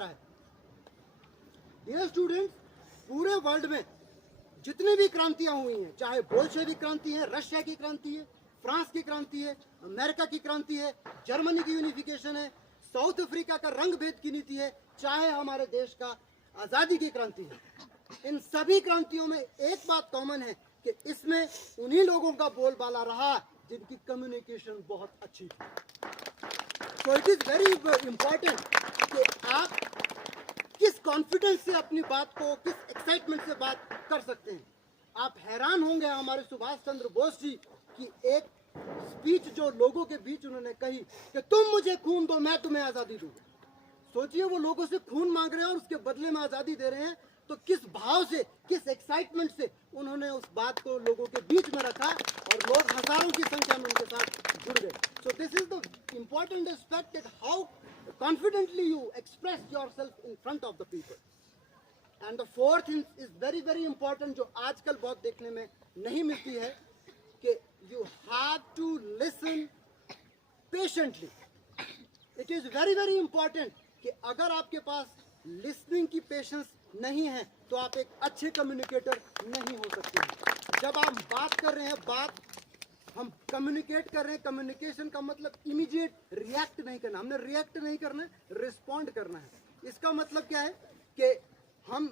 रहा है। Dear students, पूरे वर्ल्ड में जितनी भी क्रांतियां हुई हैं, चाहे बोल्शेविक क्रांति है, रशिया की क्रांति है, फ्रांस की क्रांति है, अमेरिका की क्रांति है, जर्मनी की यूनिफिकेशन है, साउथ अफ्रीका का रंग भेद की नीति है, चाहे हमारे देश का आज़ादी की क्रांति है, इन सभी क्रांतियों में एक बात कॉमन है कि इसमें उन्हीं लोगों का बोलबाला रहा जिनकी कम्युनिकेशन बहुत अच्छी थी। तो इट इज़ वेरी इम्पॉर्टेंट कि आप किस कॉन्फिडेंस से अपनी बात को, किस एक्साइटमेंट से बात कर सकते हैं। आप हैरान होंगे हमारे सुभाष चंद्र बोस जी की एक स्पीच जो लोगों के बीच उन्होंने कही कि तुम मुझे खून दो, मैं तुम्हें आज़ादी दूंगा। सोचिए, वो लोगों से खून मांग रहे हैं और उसके बदले में आज़ादी दे रहे हैं, तो किस भाव से, किस एक्साइटमेंट से उन्होंने उस बात को लोगों के बीच में रखा और लोग हजारों की संख्या में उनके साथ जुड़ गए। सो this is the important aspect that how confidently you express yourself in front of the people. And the fourth is very very important, जो आजकल बहुत देखने में नहीं मिलती है, कि you have to listen patiently. It is very very important कि अगर आपके पास listening की patience नहीं है तो आप एक अच्छे कम्युनिकेटर नहीं हो सकते हैं। जब आप बात कर रहे हैं, हम कम्युनिकेट कर रहे हैं, कम्युनिकेशन का मतलब इमीडिएट रिएक्ट नहीं करना, हमने रिएक्ट नहीं करना है, रिस्पॉन्ड करना है। इसका मतलब क्या है कि हम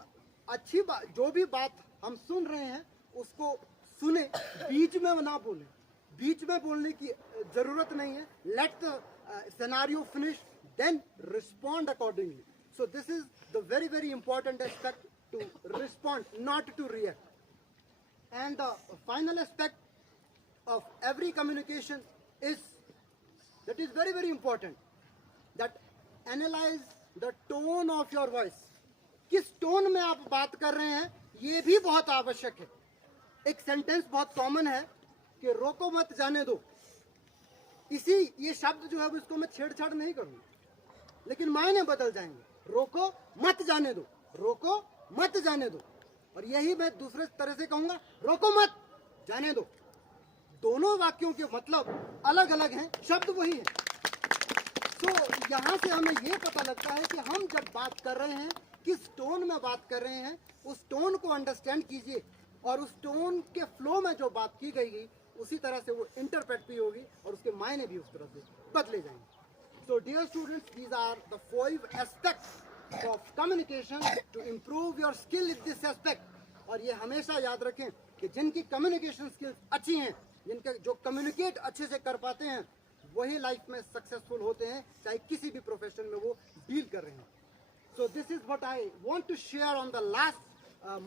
अच्छी बात, जो भी बात हम सुन रहे हैं उसको सुने, बीच में ना बोलें, बीच में बोलने की ज़रूरत नहीं है। Let the scenario finish, then respond accordingly. So this is the very very important aspect, to respond, not to react. And the final aspect of every communication is, that is very very important, that analyze the tone of your voice. किस tone में आप बात कर रहे हैं ये भी बहुत आवश्यक है। एक सेंटेंस बहुत कॉमन है कि रोको मत जाने दो। ये शब्द जो है इसको मैं छेड़छाड़ नहीं करूंगा, लेकिन मायने बदल जाएंगे। रोको मत जाने दो, रोको मत जाने दो, और यही मैं दूसरे तरह से कहूंगा, रोको मत जाने दो। दोनों वाक्यों के मतलब अलग अलग हैं, शब्द वही है। तो यहाँ से हमें ये पता लगता है कि हम जब बात कर रहे हैं, किस टोन में बात कर रहे हैं, उस टोन को अंडरस्टैंड कीजिए, और उस टोन के फ्लो में जो बात की गई उसी तरह से वो इंटरप्रेट भी होगी और उसके मायने भी उस तरह से बदले जाएंगे। So dear students, these are the 5 aspects of communication to improve your skill in this aspect. और ये हमेशा याद रखें कि जिनकी कम्युनिकेशन स्किल्स अच्छी हैं, जिनके जो कम्युनिकेट अच्छे से कर पाते हैं, वही लाइफ में सक्सेसफुल होते हैं, चाहे किसी भी प्रोफेशन में वो डील कर रहे हैं। So this is what I want to share on the last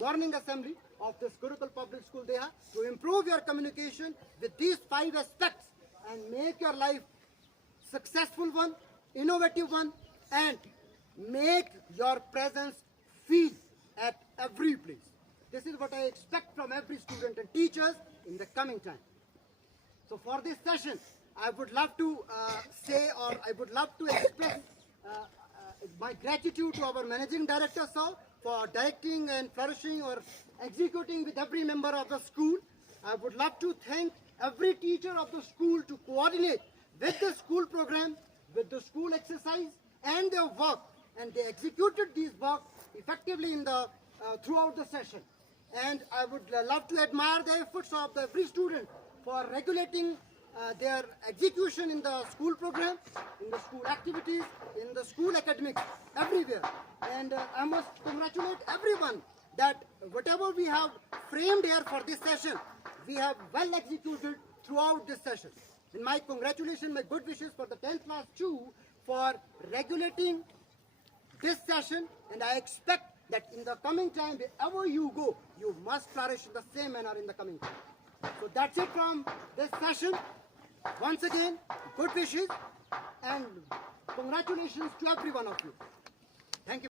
morning assembly of this Gurukul public school देहा, to improve your communication with these 5 aspects and make your life successful one, innovative one, and make your presence feel at every place. This is what I expect from every student and teachers in the coming time. So for this session, I would love to say, or I would love to express my gratitude to our Managing Director, sir, for directing and flourishing or executing with every member of the school. I would love to thank every teacher of the school to coordinate with the school program, with the school exercise and their work, and they executed these work effectively in the throughout the session. And I would love to admire the efforts of every student for regulating their execution in the school program, in the school activities, in the school academics, everywhere. And I must congratulate everyone that whatever we have framed here for this session, we have well executed throughout this session. And my congratulations, my good wishes for the 10th class too, for regulating this session, and I expect that in the coming time, wherever you go, you must flourish in the same manner in the coming time. So that's it from this session. Once again, good wishes and congratulations to every one of you. Thank you.